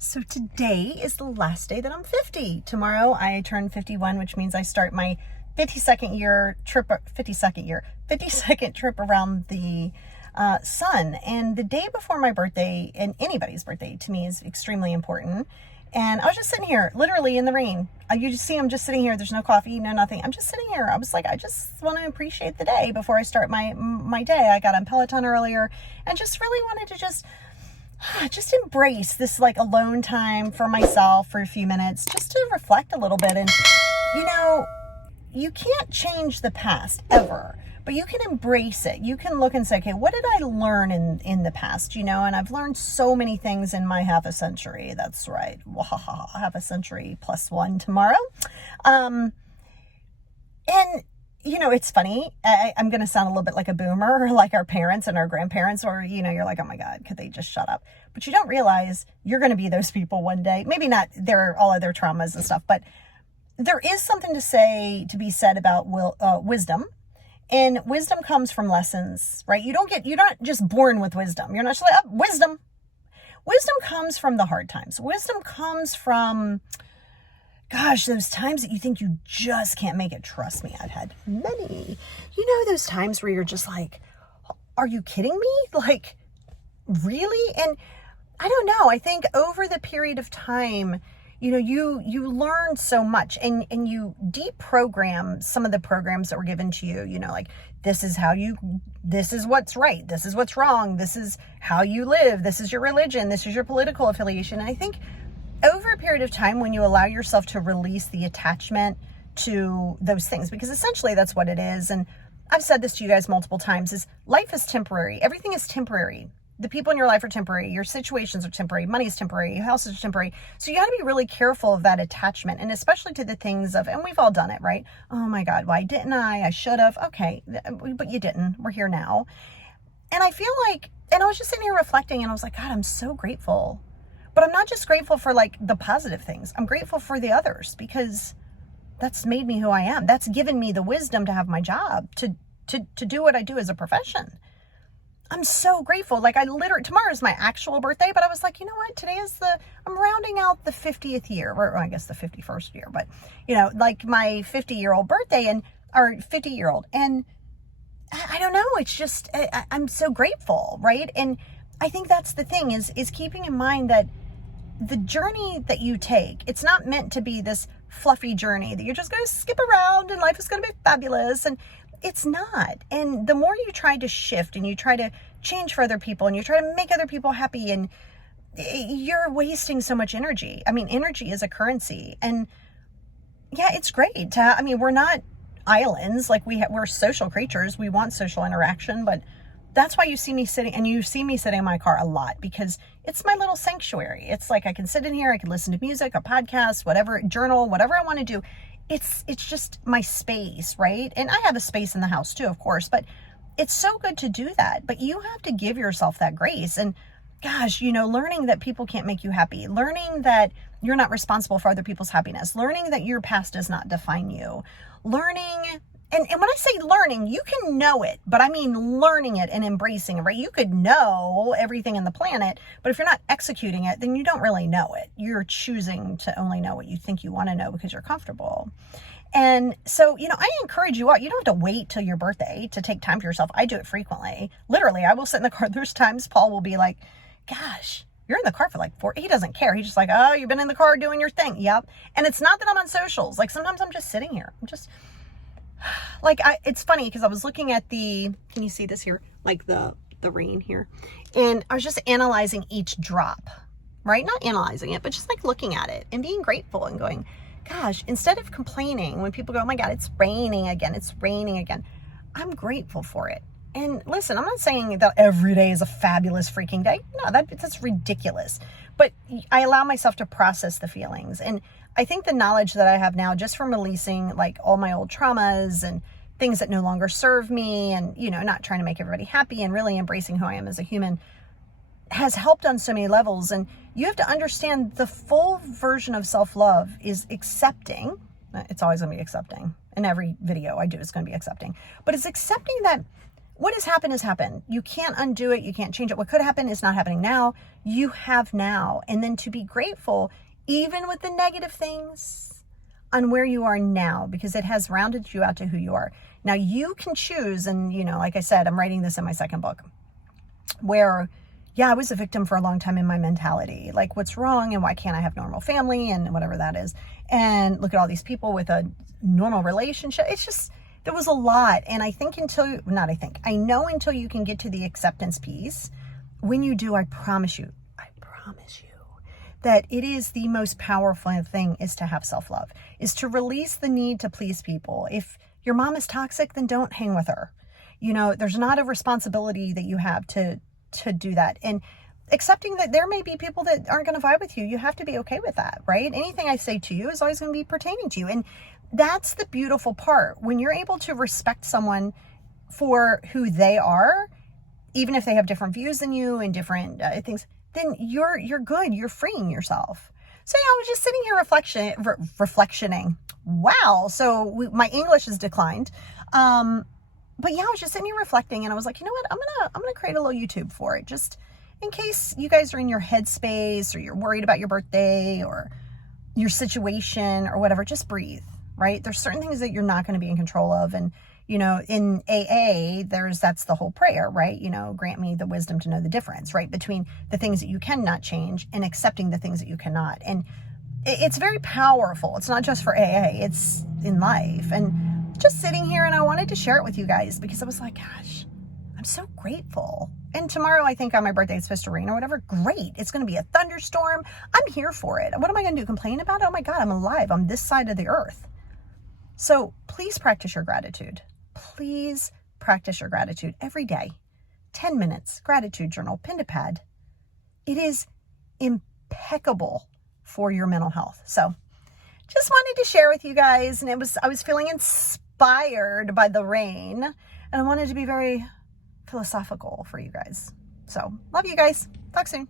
So today is the last day that I'm 50. Tomorrow I turn 51, which means I start my 52nd trip around the sun. And the day before my birthday, and anybody's birthday to me, is extremely important. And I was just sitting here, literally in the rain. You just see I'm just sitting here. There's no coffee, no nothing. I'm just sitting here. I was like, I just want to appreciate the day before I start my day. I got on Peloton earlier and just really wanted to just embrace this like alone time for myself for a few minutes, just to reflect a little bit. And you can't change the past ever, but you can embrace it. You can look and say, okay, what did I learn in the past? And I've learned so many things in my half a century. That's right. Half a century plus one tomorrow. And it's funny. I'm going to sound a little bit like a boomer, like our parents and our grandparents, or, you're like, oh my God, could they just shut up? But you don't realize you're going to be those people one day. Maybe not all of their traumas and stuff, but there is something to be said about wisdom. And wisdom comes from lessons, right? You're not just born with wisdom. You're not just like, oh, wisdom. Wisdom comes from the hard times. Wisdom comes from, gosh, those times that you think you just can't make it. Trust me, I've had many. Those times where you're just like, are you kidding me? Like, really? And I don't know. I think over the period of time, you learn so much and you deprogram some of the programs that were given to you, like, this is what's right. This is what's wrong. This is how you live. This is your religion. This is your political affiliation. And I think over a period of time, when you allow yourself to release the attachment to those things, because essentially that's what it is. And I've said this to you guys multiple times, is life is temporary. Everything is temporary. The people in your life are temporary. Your situations are temporary. Money is temporary. Your house is temporary. So you got to be really careful of that attachment, and especially to the things of, and we've all done it, right? Oh my God, why didn't I? I should have. Okay, but you didn't. We're here now. And I feel like, and I was just sitting here reflecting, and I was like, God, I'm so grateful. But I'm not just grateful for like the positive things. I'm grateful for the others, because that's made me who I am. That's given me the wisdom to have my job, to do what I do as a profession. I'm so grateful. Like, tomorrow's my actual birthday, but I was like, you know what? I'm rounding out the 50th year, or I guess the 51st year, but like my 50-year-old birthday or 50-year-old. And I don't know. It's just, I'm so grateful. Right. And I think that's the thing is keeping in mind that the journey that you take, it's not meant to be this fluffy journey that you're just going to skip around and life is going to be fabulous. And it's not. And the more you try to shift and you try to change for other people and you try to make other people happy, and you're wasting so much energy. I mean, energy is a currency. And yeah, it's great. We're not islands. Like, we're social creatures. We want social interaction, but that's why you see me sitting in my car a lot, because it's my little sanctuary. It's like I can sit in here, I can listen to music, a podcast, whatever, journal, whatever I want to do. It's just my space, right? And I have a space in the house too, of course, but it's so good to do that. But you have to give yourself that grace. And gosh, learning that people can't make you happy, learning that you're not responsible for other people's happiness, learning that your past does not define you, learning. And when I say learning, you can know it, but I mean learning it and embracing it, right? You could know everything in the planet, but if you're not executing it, then you don't really know it. You're choosing to only know what you think you want to know because you're comfortable. And so, I encourage you all, you don't have to wait till your birthday to take time for yourself. I do it frequently. Literally, I will sit in the car. There's times Paul will be like, gosh, you're in the car for like 4. He doesn't care. He's just like, oh, you've been in the car doing your thing. Yep. And it's not that I'm on socials. Like, sometimes I'm just sitting here. I'm just... like, it's funny because I was looking at can you see this here? Like the rain here. And I was just analyzing each drop, right? Not analyzing it, but just like looking at it and being grateful and going, gosh, instead of complaining when people go, oh my God, it's raining again. I'm grateful for it. And listen, I'm not saying that every day is a fabulous freaking day. No, that's ridiculous. But I allow myself to process the feelings. And I think the knowledge that I have now, just from releasing like all my old traumas and things that no longer serve me, and, not trying to make everybody happy and really embracing who I am as a human, has helped on so many levels. And you have to understand the full version of self-love is accepting. It's always going to be accepting. In every video I do, it's going to be accepting. But it's accepting that what has happened has happened. You can't undo it. You can't change it. What could happen is not happening now. You have now. And then to be grateful, even with the negative things, on where you are now, because it has rounded you out to who you are. Now you can choose, and like I said, I'm writing this in my second book, where, yeah, I was a victim for a long time in my mentality. Like, what's wrong and why can't I have normal family and whatever that is. And look at all these people with a normal relationship. It's just, there was a lot. And I know until you can get to the acceptance piece, when you do, I promise you, that it is the most powerful thing is to have self-love, is to release the need to please people. If your mom is toxic, then don't hang with her. There's not a responsibility that you have to do that. And accepting that there may be people that aren't going to vibe with you. You have to be okay with that, right? Anything I say to you is always going to be pertaining to you. And that's the beautiful part. When you're able to respect someone for who they are, even if they have different views than you and different things, then you're good. You're freeing yourself. So yeah, I was just sitting here reflectioning. Wow. So my English has declined. But yeah, I was just sitting here reflecting, and I was like, you know what? I'm gonna create a little YouTube for it, just in case you guys are in your headspace, or you're worried about your birthday or your situation or whatever. Just breathe, right? There's certain things that you're not going to be in control of, and in AA, that's the whole prayer, right? Grant me the wisdom to know the difference, right, between the things that you cannot change and accepting the things that you cannot. And it's very powerful. It's not just for AA; it's in life. And just sitting here, and I wanted to share it with you guys because I was like, gosh, I'm so grateful. And tomorrow, I think on my birthday, it's supposed to rain or whatever. Great. It's going to be a thunderstorm. I'm here for it. What am I going to do? Complain about it? Oh my God, I'm alive. I'm this side of the earth. So please practice your gratitude. Please practice your gratitude every day. 10 minutes, gratitude journal, pen to pad. It is impeccable for your mental health. So just wanted to share with you guys. And I was feeling inspired by the rain, and I wanted to be very philosophical for you guys. So love you guys. Talk soon.